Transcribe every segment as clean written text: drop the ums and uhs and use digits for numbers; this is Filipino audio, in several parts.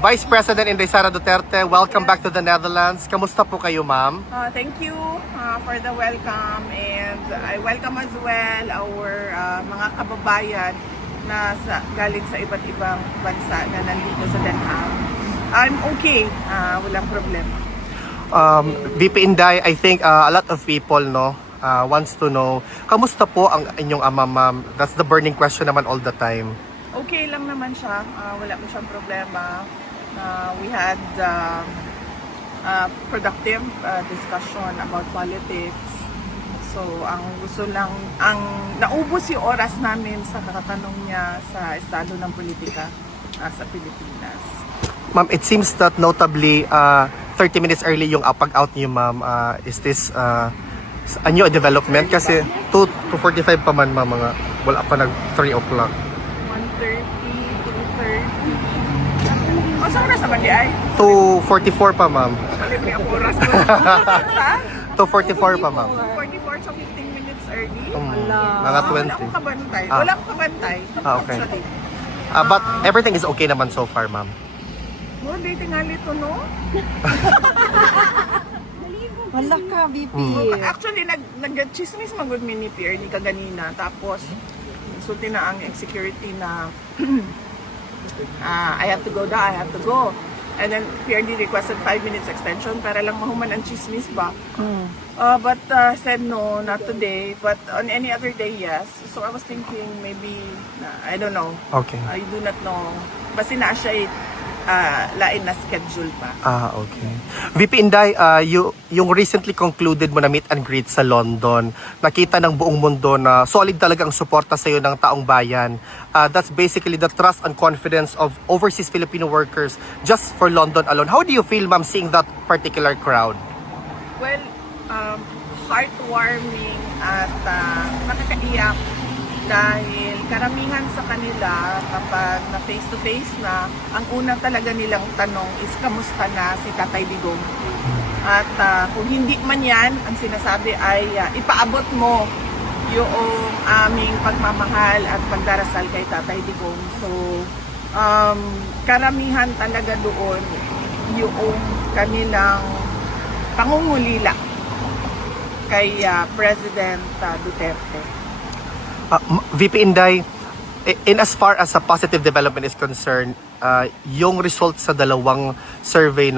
Vice President Inday Sara Duterte, welcome back to the Netherlands. Kamusta po kayo, ma'am? Thank you for the welcome, and I welcome as well our mga kababayan na galing sa iba't ibang bansa na nandito sa Den Haag. I'm okay, walang problema. VP Inday, I think a lot of people wants to know, kamusta po ang inyong ama, ma'am? That's the burning question naman all the time. Okay lang naman siya, wala mo siyang problema. We had productive discussion about politics. So, ang gusto lang, naubos yung oras namin sa kakatanong niya sa estado ng politika sa Pilipinas. Ma'am, it seems that notably 30 minutes early yung pag-out niyo, ma'am. Is this a new development? Kasi 2:45 pa man, ma'am, mga wala pa nag 3 o'clock. 1:30, 2:30. Saan oras naman di ay? 2:44 pa, ma'am. Balik may ako oras ko. 2:44 pa, ma'am. 2:44, so 15 minutes early. Mga 20. Wala akong kabantay. Wala akong kabantay. Okay. Actually. But everything is okay naman so far, ma'am. Mo, di tingali to, no? Wala ka, VP. Actually, nag-chismis magod mi ni Pierre ni kaganina. Tapos, sulti na ang security na I have to go daw, I have to go. And then PRD requested 5 minutes extension para lang mahuman ang chismis ba. But said no, not today. But on any other day, yes. So I was thinking maybe, I don't know. Okay. I do not know. Basta na siya lain na schedule pa. Okay. VP Inday, yung recently concluded mo na meet and greet sa London, nakita ng buong mundo na solid talaga ang suporta sa iyo ng taong bayan. That's basically the trust and confidence of overseas Filipino workers just for London alone. How do you feel, ma'am, seeing that particular crowd? Well, heartwarming at nakakaiyak dahil karamihan sa kanila kapag na face-to-face na, ang una talaga nilang tanong is kamusta na si Tatay Digong. At kung hindi man yan, ang sinasabi ay ipaabot mo yung aming pagmamahal at pagdarasal kay Tatay Digong. So, karamihan talaga doon yung kanilang pangungulila kay President Duterte. VP Inday, in as far as a positive development is concerned, yung results sa dalawang survey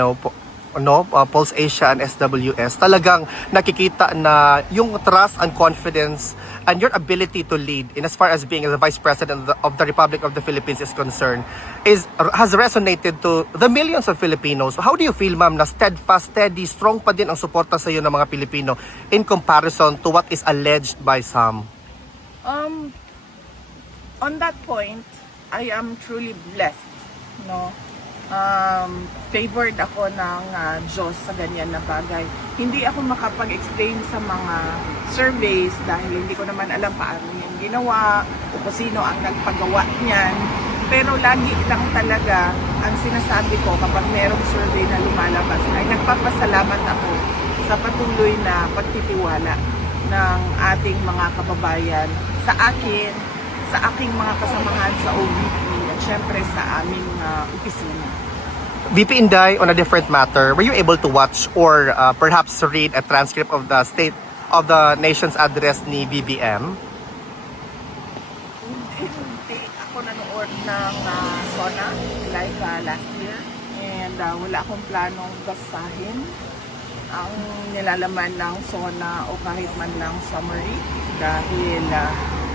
Pulse Asia and SWS, talagang nakikita na yung trust and confidence and your ability to lead in as far as being the Vice President of the Republic of the Philippines is concerned has resonated to the millions of Filipinos. How do you feel, ma'am, na steadfast, steady, strong pa din ang suporta sa iyo ng mga Pilipino in comparison to what is alleged by some? On that point, I am truly blessed, no? Favored ako ng Diyos sa ganyan na bagay. Hindi ako makapag-explain sa mga surveys dahil hindi ko naman alam paano yung ginawa o kung sino ang nagpagawa niyan. Pero lagi lang talaga ang sinasabi ko kapag merong survey na lumalabas ay nagpapasalamat ako sa patuloy na pagtitiwala ng ating mga kababayan sa akin, sa aking mga kasamahan sa OVP at syempre sa aming opisina. VP Inday, on a different matter, were you able to watch or perhaps read a transcript of the State of the Nation's address ni BBM? Hindi ako nanood ng SONA like last year, and wala akong planong basahin ang nilalaman ng SONA o kahit man lang summary dahil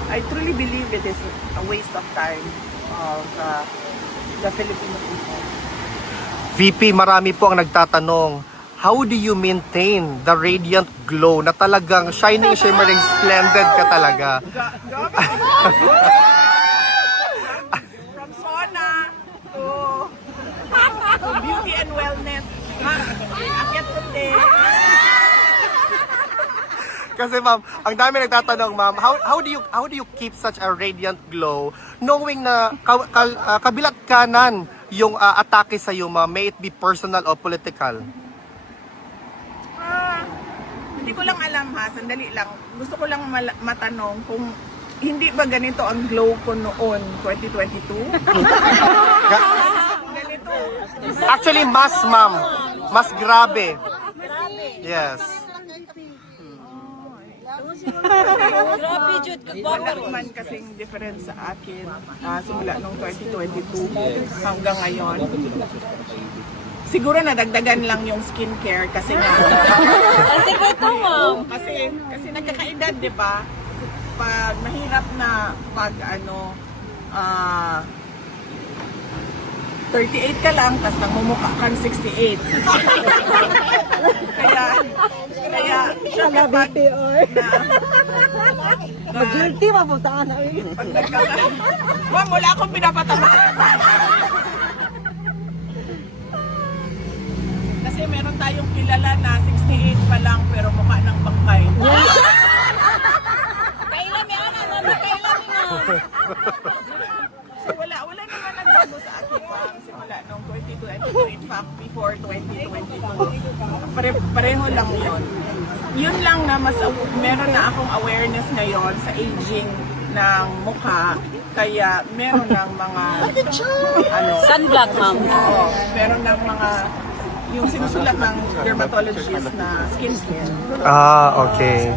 I truly believe it is a waste of time of the Filipino people. VP, marami po ang nagtatanong, how do you maintain the radiant glow na talagang shining, shimmering, splendid ka talaga? From sauna to beauty and wellness. Akyat puti. Kasi ma'am, ang dami nagtatanong, ma'am, how do you keep such a radiant glow knowing na kabilat kanan yung atake sa iyo, ma'am, may it be personal or political? Hindi ko lang alam ha, sandali lang. Gusto ko lang matanong kung hindi ba ganito ang glow ko noon, 2022? Ganito. Actually, mas, ma'am. Mas grabe. Yes. Grabe, Jud. Wala man kasing difference sa akin simula nung 2022 hanggang ngayon. Siguro nadagdagan lang yung skincare kasi nga. Kasi ko ito, ma'am. Kasi nagkakaedad, di ba? Pag mahirap na pag 38 ka lang, tapos nangmumukha kang 68. kaya siya kapag Guilty, mabutaan namin. pag nagkakaedad. Ma'am, wala akong pinapatama. Kasi meron tayong kilala na 68 pa lang pero mukha ng bangkay. Kailan yan, ma'am? Kailan yan? So wala naman nagbago sa akin pang simula noong 2022. In fact, before 2022. Pareho lang yun. Yun lang na mas meron na akong awareness ngayon sa aging ng mukha. Kaya meron ng mga Sunblock, ma'am. oo, meron ng mga yung sinusulat ng dermatologist na skincare. Okay.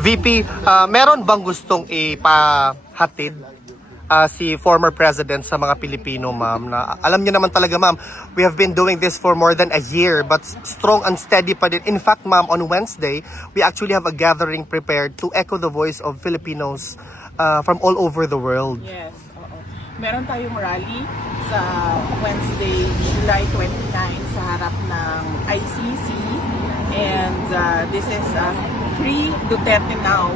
VP, meron bang gustong ipahatid si former president sa mga Pilipino, ma'am? Na alam niyo naman talaga, ma'am, we have been doing this for more than a year, but strong and steady pa din. In fact, ma'am, on Wednesday, we actually have a gathering prepared to echo the voice of Filipinos from all over the world. Yes, oo. Meron tayong rally sa Wednesday, July 29 sa harap ng ICC. And this is a Free Duterte Now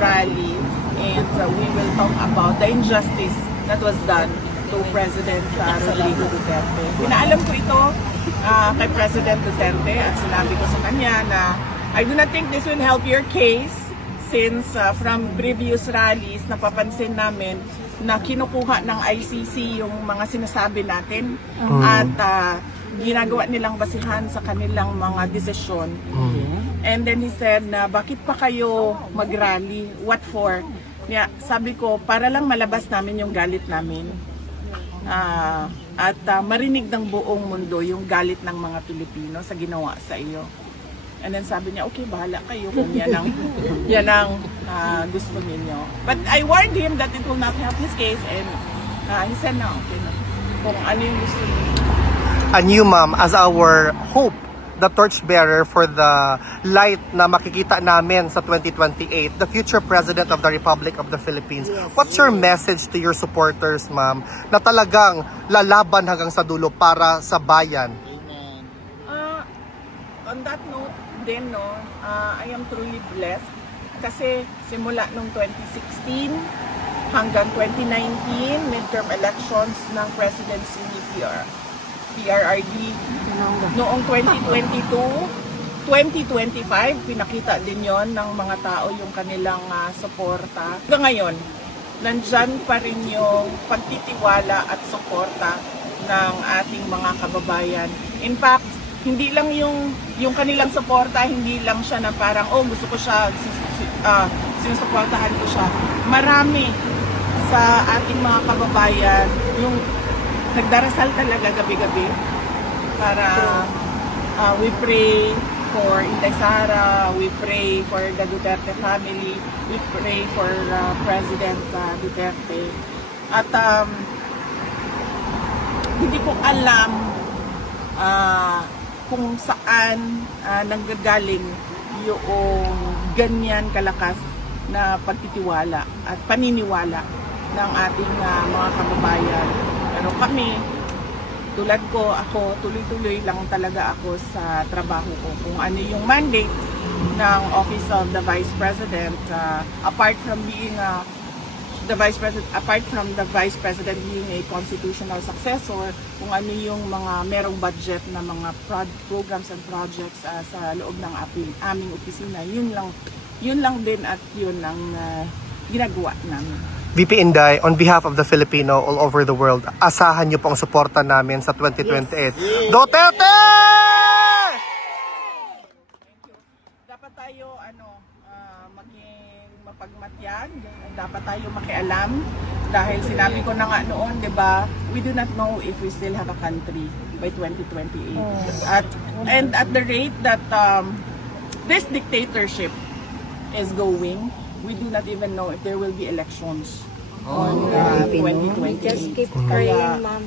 rally. And we will talk about the injustice that was done to President Rodrigo Duterte. Pinaalam ko ito kay President Duterte at sinabi ko sa kanya na I do not think this will help your case since from previous rallies napapansin namin na kinukuha ng ICC yung mga sinasabi natin at ginagawa nilang basihan sa kanilang mga desisyon. And then he said na bakit pa kayo mag-rally? What for? Sabi ko, para lang malabas namin yung galit namin. At marinig ng buong mundo yung galit ng mga Pilipino sa ginawa sa iyo. And then sabi niya, okay, bahala kayo kung yan ang gusto ninyo. But I warned him that it will not help his case and he said no, okay na. Kung ano yung gusto niyo. And you, ma'am, as our hope, the torchbearer for the light na makikita namin sa 2028, the future President of the Republic of the Philippines. What's your message to your supporters, ma'am, na talagang lalaban hanggang sa dulo para sa bayan? On that note, din, I am truly blessed kasi simula nung 2016 hanggang 2019, midterm elections ng presidency ni PRRD. Noong 2022, 2025, pinakita din yon ng mga tao yung kanilang suporta. Hanggang ngayon, nandyan pa rin yung pagtitiwala at suporta ng ating mga kababayan. In fact, hindi lang yung kanilang suporta, hindi lang siya na parang, oh, gusto ko siya, sinusuportahan ko siya. Marami sa ating mga kababayan yung nagdarasal talaga gabi-gabi para we pray for Inday Sara, we pray for the Duterte family, we pray for President Duterte. At hindi ko alam kung saan nanggagaling yung ganyan kalakas na pagtitiwala at paniniwala ng ating mga kababayan. Pero kami, tulad ko, ako, tuloy-tuloy lang talaga ako sa trabaho ko. Kung ano yung mandate ng Office of the Vice President, apart from the Vice President being a constitutional successor, kung ano yung mga merong budget na mga programs and projects sa loob ng aming opisina, yun lang din at yun ang ginagawa namin. VP Inday, on behalf of the Filipino all over the world, asahan niyo po ang suporta namin sa 2028. Yes. Duterte! Dapat tayo maging pagmatyag, dapat tayo makialam dahil sinabi ko na nga noon, 'di ba? We do not know if we still have a country by 2028. And at the rate that this dictatorship is going, we do not even know if there will be elections on 2028. Just keep Kaya, praying, ma'am.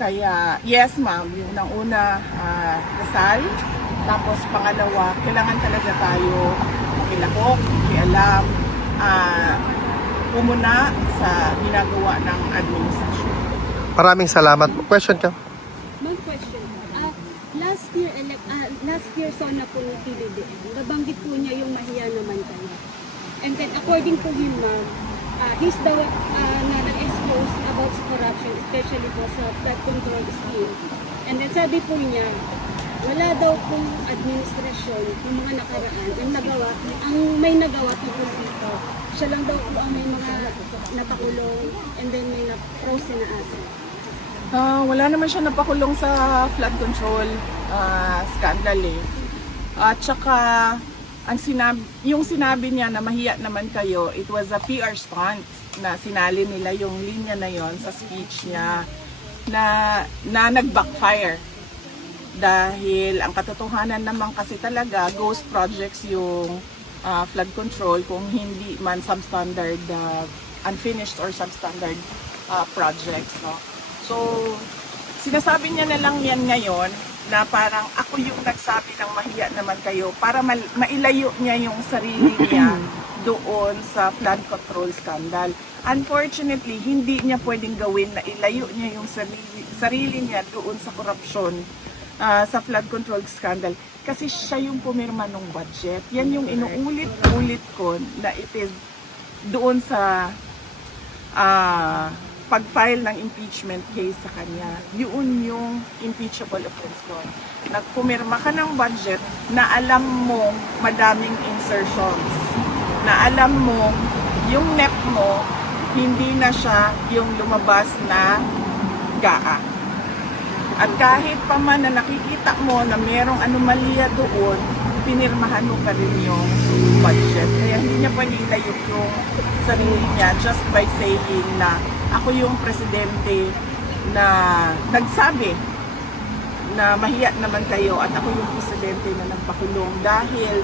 kaya, yes ma'am, yung una, dasal. Tapos pangalawa, kailangan talaga tayo makilahok, makialam, umuna sa ginagawa ng administrasyon. Maraming salamat. Question ka? One question. Last year sana po ni PBBM, nabanggit po niya yung mahiya naman tayo. And then according to him, ma'am, he's the na nag-expose about sa corruption, especially po sa flood control scheme. And then sabi po niya, wala daw pong administrasyon yung mga nakaraan, ang may nagawa tungkol dito. Siya lang daw po ang may mga napakulong and then may na-frozen na asset. Wala naman siya napakulong sa flood control scandal eh. At saka, yung sinabi niya na mahiya naman kayo, it was a PR stunt na sinali nila yung linya na yon sa speech niya na nag-backfire. Dahil ang katotohanan naman kasi talaga, ghost projects yung flood control kung hindi man substandard, unfinished or substandard projects. No? So, sinasabi niya na lang yan ngayon na parang ako yung nagsabi ng mahiya naman kayo para mailayo niya yung sarili niya doon sa flood control scandal. Unfortunately, hindi niya pwedeng gawin na ilayo niya yung sarili niya doon sa korupsyon sa flood control scandal kasi siya yung pumirma ng budget. Yan yung inuulit-ulit ko na it is doon sa pag-file ng impeachment case sa kanya. Yun yung impeachable offense doon. Nagpumirma ka ng budget na alam mo madaming insertions. Na alam mo yung NEP mo hindi na siya yung lumabas na GAA. At kahit pa man na nakikita mo na mayroong anomalya doon, pinirmahan mo pa rin yung budget. Kaya hindi niya pwede ilayo yung sarili niya just by saying na ako yung presidente na nagsabi na mahiya naman kayo at ako yung presidente na nagpakulong dahil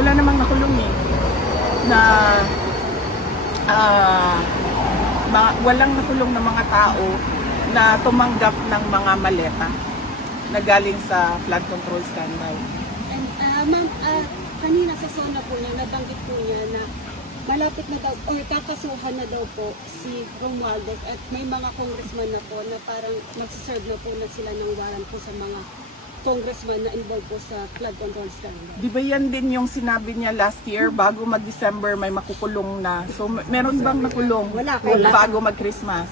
wala namang nakulong eh na walang nakulong na mga tao na tumanggap ng mga maleta na galing sa flood control scandal. And ma'am, kanina sa zona po niya, nabanggit po niya na malapit na daw, or kakasuhan na daw po si Romualdez at may mga congressman na po na parang magsiserve na po na sila ng warrant po sa mga congressman na involved po sa flood control scandal. Di ba yan din yung sinabi niya last year, bago mag-December may makukulong na. So meron bang nakulong bago mag-Christmas?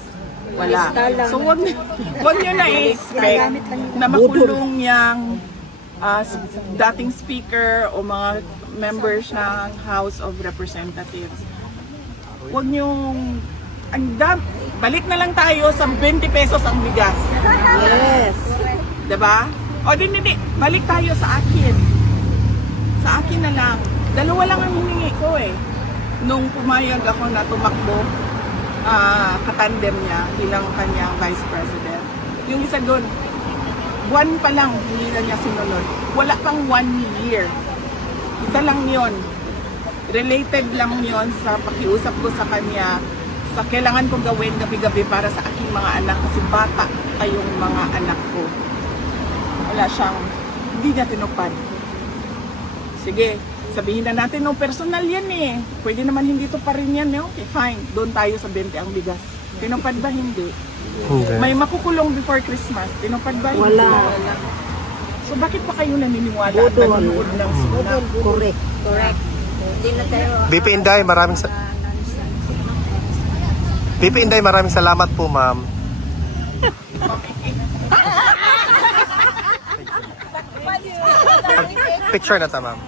Wala. So wag niyo na i-expect na makulong yung dating speaker o mga members ng House of Representatives. Huwag niyong balik na lang tayo sa 20 pesos ang bigas. Yes. Diba? O hindi, balik tayo sa akin. Sa akin na lang. Dalawa lang ang hiningi ko eh. Nung pumayag ako na tumakbo, katandem niya bilang kanyang vice president. Yung isa doon, buwan pa lang hindi na niya sinunod. Wala pang 1 year. Isa lang yon. Related lang yon sa pakiusap ko sa kanya sa kailangan kong gawin gabi-gabi para sa aking mga anak kasi bata kayong mga anak ko. Wala siyang, hindi niya tinupad. Sige, sabihin na natin, no, personal yan eh. Pwede naman hindi to pa rin yan, no? Okay, fine. Doon tayo sa 20 ang bigas. Tinupad ba? Hindi. May makukulong before Christmas. Tinupad ba? Hindi. Wala. So bakit pa kayo naniniwala at nanonood ng suna? Correct. Hindi na tayo. VP Inday, maraming salamat po, ma'am. Picture na ta, ma'am.